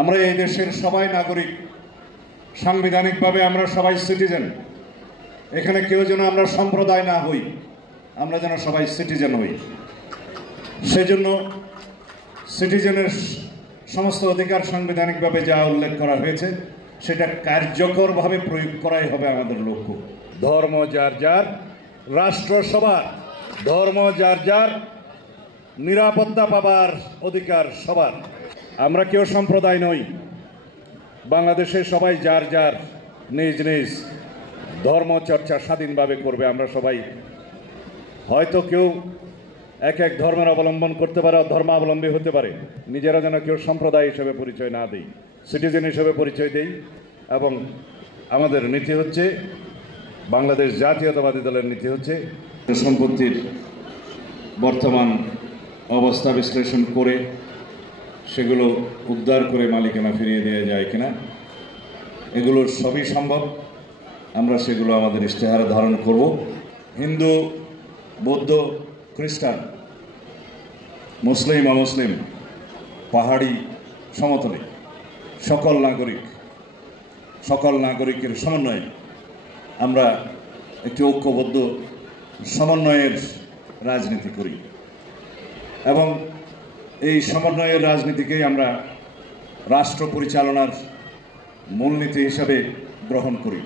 আমরা এই দেশের সবাই নাগরিক, সাংবিধানিকভাবে আমরা সবাই সিটিজেন। এখানে কেউ যেন আমরা সম্প্রদায় না হই, আমরা যেন সবাই সিটিজেন হই। সেজন্য সিটিজেনের সমস্ত অধিকার সাংবিধানিকভাবে যা উল্লেখ করা হয়েছে সেটা কার্যকরভাবে প্রয়োগ করাই হবে আমাদের লক্ষ্য। ধর্ম যার যার, রাষ্ট্র সবার, ধর্ম যার যার, নিরাপত্তা পাবার অধিকার সবার। আমরা কেউ সম্প্রদায় নই। বাংলাদেশে সবাই যার যার নিজ নিজ ধর্ম চর্চা স্বাধীনভাবে করবে। আমরা সবাই হয়তো কেউ এক এক ধর্মের অবলম্বন করতে পারে, ধর্মাবলম্বী হতে পারে। নিজেরা যেন কেউ সম্প্রদায় হিসেবে পরিচয় না দেই, সিটিজেন হিসেবে পরিচয় দেই। এবং আমাদের নীতি হচ্ছে, বাংলাদেশ জাতীয়তাবাদী দলের নীতি হচ্ছে সম্পত্তির বর্তমান অবস্থা বিশ্লেষণ করে সেগুলো উদ্ধার করে মালিকানা ফিরিয়ে দেওয়া যায় কিনা, এগুলো সবই সম্ভব। আমরা সেগুলো আমাদের ইশতেহারে ধারণ করব। হিন্দু, বৌদ্ধ, খ্রিস্টান, মুসলিম, অমুসলিম, পাহাড়ি, সমতলে সকল নাগরিকের সমন্বয়ে আমরা একটি ঐক্যবদ্ধ সমন্বয়ের রাজনীতি করি এবং এই সমন্বয়ের রাজনীতিকেই আমরা রাষ্ট্র পরিচালনার মূলনীতি হিসাবে গ্রহণ করি।